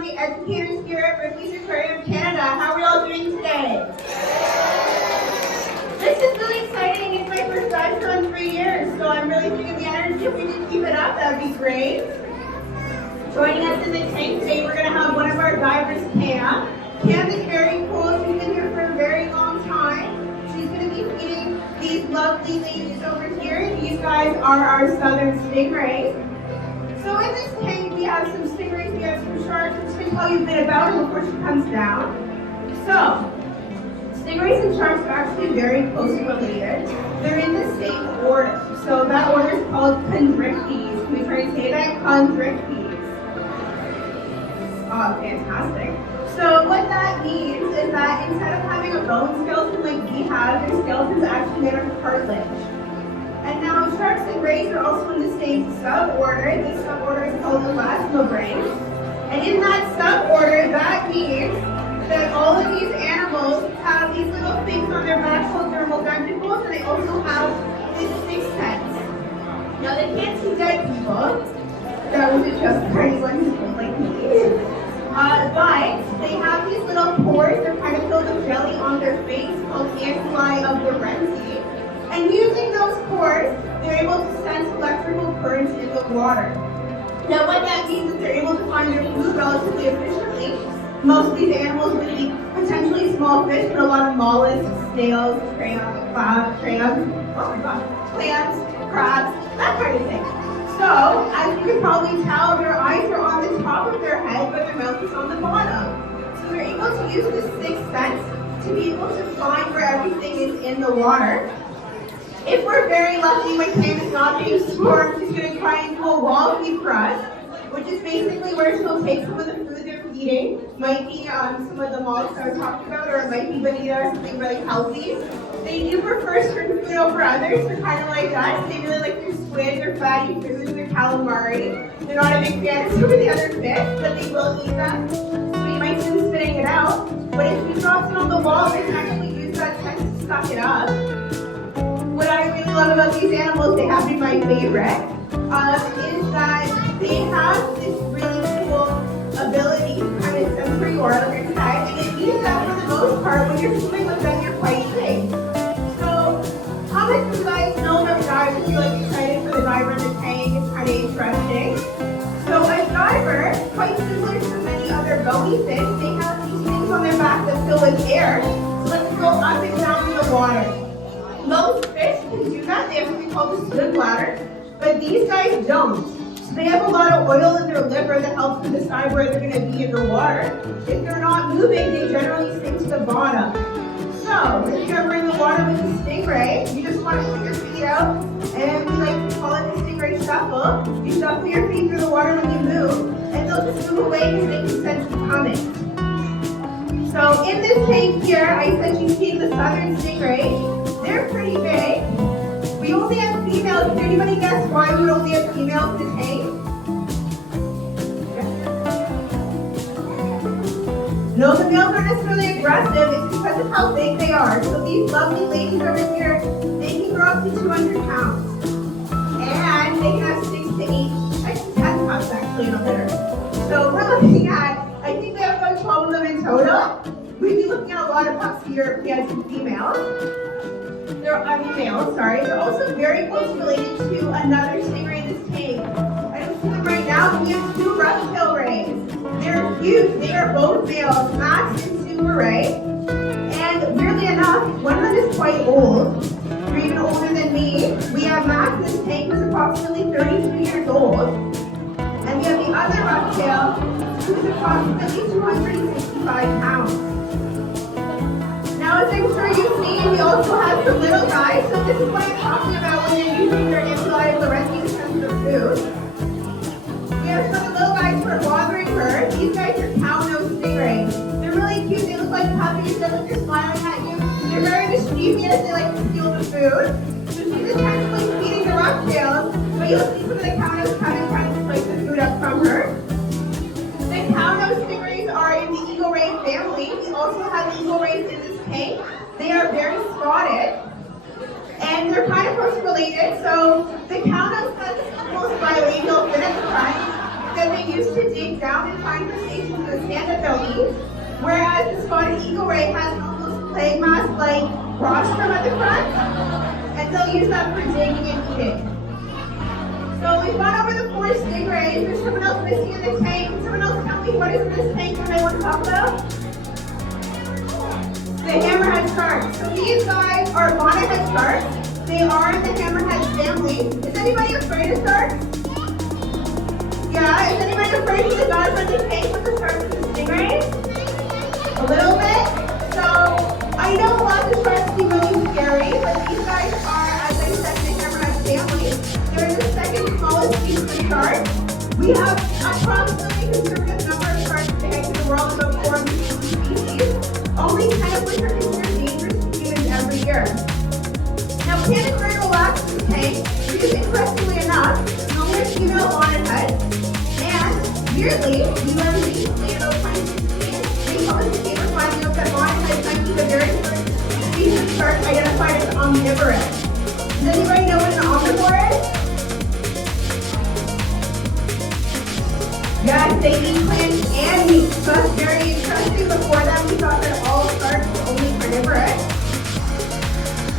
I'm the educators here at Ripley's Aquarium, Canada. How are we all doing today? This is really exciting. It's my first dive show in 3 years, so I'm really feeling the energy. If we can keep it up, that would be great. Joining us in the tank today, we're going to have one of our divers, Cam. Cam is very cool. She's been here for a very long time. She's going to be feeding these lovely ladies over here. These guys are our southern stingrays. So in this tank, we have some stingrays, we have some sharks. I'm just going to tell you a bit about them before she comes down. So, stingrays and sharks are actually very closely related. They're in the same order. So that order is called chondrichthyes. Can we try to say that? Chondrichthyes. Oh, fantastic. So what that means is that instead of having a bone skeleton like we have, their skeleton is actually made of cartilage. And now sharks and rays are also in the same suborder. This suborder is called elasmobranes. And in that suborder, that means that all of these animals have these little things on their back called dermal ventricles, and they also have this sixth sense. Now they can't see dead people. That wasn't just for anyone who's like me. But they have these little pores. They're kind of filled with jelly on their face called ancilli of the Renzi. And using those pores, they're able to sense electrical currents in the water. Now what that means is they're able to find their food relatively efficiently. Most of these animals would be potentially small fish, but a lot of mollusks, snails, clams, crabs, that kind of thing. So, as you can probably tell, their eyes are on the top of their head, but their mouth is on the bottom. So they're able to use this sixth sense to be able to find where everything is in the water. If we're very lucky, when Cam is not being swarmed, she's going to try and do a wall feed crust, which is basically where she'll take some of the food they're eating. Might be some of the mollusks I was talking about, or it might be bonita or something really healthy. They do prefer certain food over others. They're kind of like us. They really like their squid, their fatty foods, their calamari. They're not a big fan of some of the other fish, but they will eat them. So you might see them spitting it out. But if she drops it on the wall, they can actually use that sense to suck it up. What I really love about these animals, they have been my favorite, is that they have this really cool ability to kind of sensory aura on their head, and it means that for the most part, when you're swimming with them, you're quite safe. So, how much of you guys know about divers? You're like excited for the diver in the tank? It's kind of interesting. So, a diver, quite similar to many other bony fish, they have these things on their back that fill with air, so let them go up and down in the water. Most fish can do that. They have something called the swim bladder, but these guys don't. So they have a lot of oil in their liver that helps them decide where they're going to be in the water. If they're not moving, they generally sink to the bottom. So if you're ever in the water with a stingray, you just want to put your feet out, and we like to call it the stingray shuffle. You shuffle your feet through the water when you move, and they'll just move away because they can sense you coming. So in this tank here, I said you've seen the southern stingray. They're pretty big. We only have females. Can anybody guess why we only have females in the tank? No, the males aren't necessarily aggressive. It's because of how big they are. So these lovely ladies over here, they can grow up to 200 pounds. And they can have 6 to 8, actually 10 pups actually in a litter. So we're looking at, I think we have about 12 of them in total. We'd be looking at a lot of pups here if we had some females. Males, sorry. They're also very closely related to another stingray in this tank. I don't see them right now, but we have 2 rough-tail rays. They're huge. They are both males, Max and Stingray. And weirdly enough, one of them is quite old. They're even older than me. We have Max in this tank who's approximately 32 years old. And we have the other rough-tail who's approximately 265 pounds. Now, as I'm sure you've seen, we also have some little guys. So this is what I'm talking about when they're using their ancilli of the Renzi to sense their food. We have some little guys who are bothering her. These guys are cow-nosed stingrays. They're really cute. They look like puppies. They look like they're smiling at you. They're very mischievous. They like to steal the food. So she's intentionally feeding the rough-tails, but you'll see some of the cow-nosed coming trying to slice the food up from her. The cow-nosed stingrays are in the eagle ray family. We also have eagle rays in this tank. They are very spotted, and they're kind of closely related. So the cow-nosed has the most bilabial fin at the front that they use to dig down and find crustaceans in the stand-up belly, whereas the spotted eagle ray has an almost plague mask-like rostrum at the front, and they'll use that for digging and eating. So we've gone over the 4 stingrays. There's someone else missing in the tank. Can someone else tell me what is in this tank that I want to talk about? The hammerhead sharks. So these guys are bonnethead sharks. They are in the hammerhead family. Is anybody afraid of sharks? Yeah, is anybody afraid of the guys on the tank with the sharks and the stingrays? A little bit? So I know lots of sharks can be really scary, but these guys are, as I said, in the hammerhead family. They're the second smallest species of sharks. We have approximately conservative number of sharks in the world, about 450 species, only 10 of which are considered dangerous to humans every year. Now, panic bird will last in the tank because, interestingly enough, it's only a female bonnethead, and yearly, we learned recently about 2016, they published a paper finding out that bonnetheads might be the very first species of shark identified as omnivorous. Does anybody know what an omnivore is? Yes, they eat plants and meat, so that's very interesting. Before that, we thought that all sharks were only carnivorous.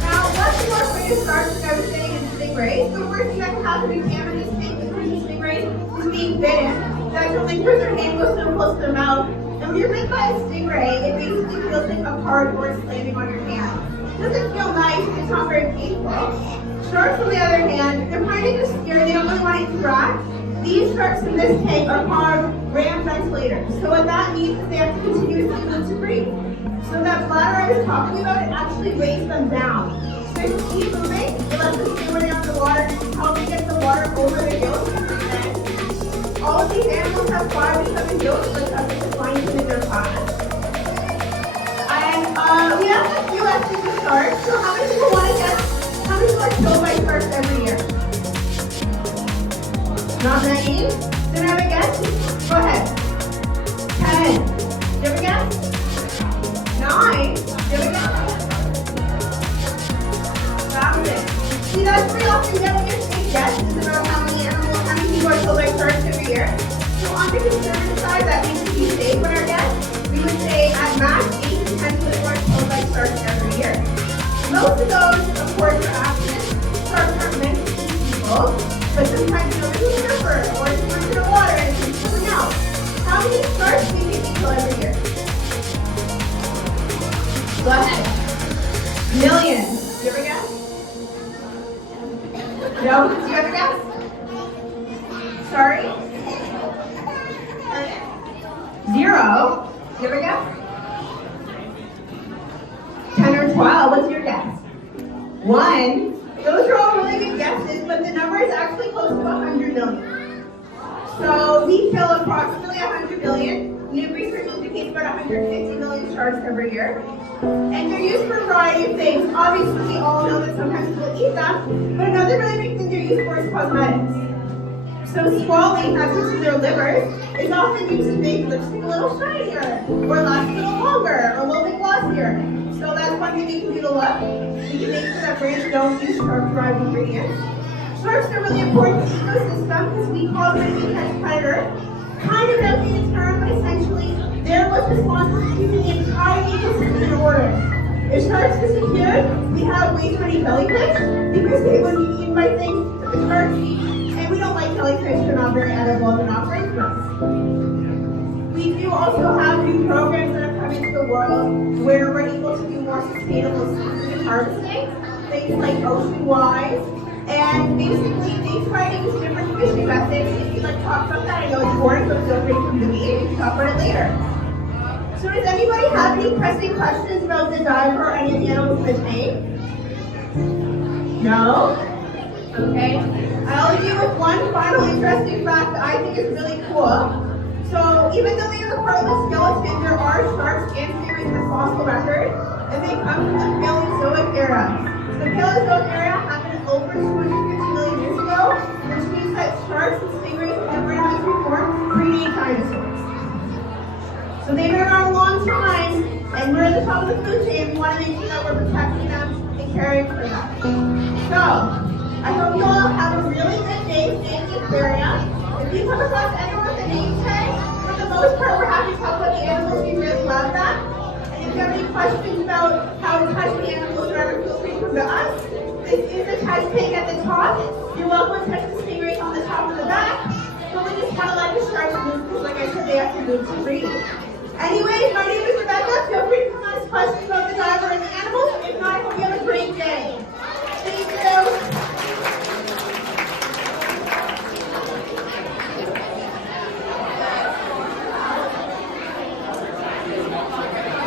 Now, lots more afraid of sharks, like I was saying, and stingrays. The worst thing that can happen to Cam in this tank with stingrays is being bitten. That's when they put their hand goes so close to their mouth. And when you're bitten by a stingray, it basically feels like a cardboard slamming on your hand. It doesn't feel nice, it's not very painful. Sharks, on the other hand, they're kind of just scared, they don't really want to interact. These sharks in this tank are called ram ventilators. So what that means is they have to continuously move to breathe. So that bladder I was talking about, it actually weighs them down. So if you keep moving, it lets them stay where they are in the water, helping get the water over their gills and breathe in. All of these animals have 5 to 7 gills, like us to find them in their class. And we have a few estimates of sharks. So how many people want to guess how many people are killed by sharks every year? Not many? Then have a guess? Go ahead. 10. Do you have a guess? 9. Do you have a guess? 1,000. See, that's pretty often that we get big guesses about how many animals, how many people are killed by sharks every year. So on the conservative side, that means to be safe with our guess, we would say at max 8 to 10 people are killed by sharks every year. Most of those, of course, are accidents. Sharks aren't meant to eat people. But sometimes you know, there's a river or it's in the water and it's something else. How many sharks do you think we kill every year? Go ahead. Millions. Do you have a guess? No? Do you have a guess? Sorry? 0. Do you have a guess? 10 or 12. What's your guess? 1. Those are all really good guesses, but the number is actually close to 100 million. So we kill approximately 100 million. New research indicates about 150 million sharks every year. And they're used for a variety of things. Obviously, we all know that sometimes people eat them, but another really big thing they're used for is cosmetics. So swallowing access to their livers is often used to make lipstick a little shinier, or last a little longer, or a little bit glossier. So that's one thing we can do to look. We can make sure that brands don't use shark-derived ingredients. Sharks are really important to the ecosystem because we call them an catch predator. Kind of an outdated term, but essentially, they're what's responsible for keeping the entire ecosystem in order. If sharks disappeared, we have way too many jellyfish because they would be eaten by things that the sharks eat. And we don't like jellyfish, they're not very edible, they're not great for us. We do also have new programs that have come into the world where we're able to do more sustainable seafood harvesting, things like Ocean Wise, and basically they try to use different fishing methods. If you'd like to talk about that, I know it's boring, but feel free to me, we can talk about it later. So does anybody have any pressing questions about the diver or any of the animals in the tank? No? Okay. I'll leave you with one final interesting fact that I think is really cool. So even though they are the part of the skeleton, there are sharks and stingrays in the fossil record, and they come from the Paleozoic era. The Paleozoic era happened over 250 million years ago, which means that sharks and stingrays in embryonic form predate dinosaurs. So they've been around a long time, and we're at the top of the food chain. We want to make sure that we're protecting them and caring for them. So I hope you all have a really good day staying in the aquarium. If you come across anyone with a name tag, for the most part, we're happy to talk about questions about how to touch the animals or ever, feel free to come to us. This is a touch pig at the top. You're welcome to touch the stingrays on the top and the back. But we just kind of like to start to move because, like I said, they have to move to breathe. Anyway,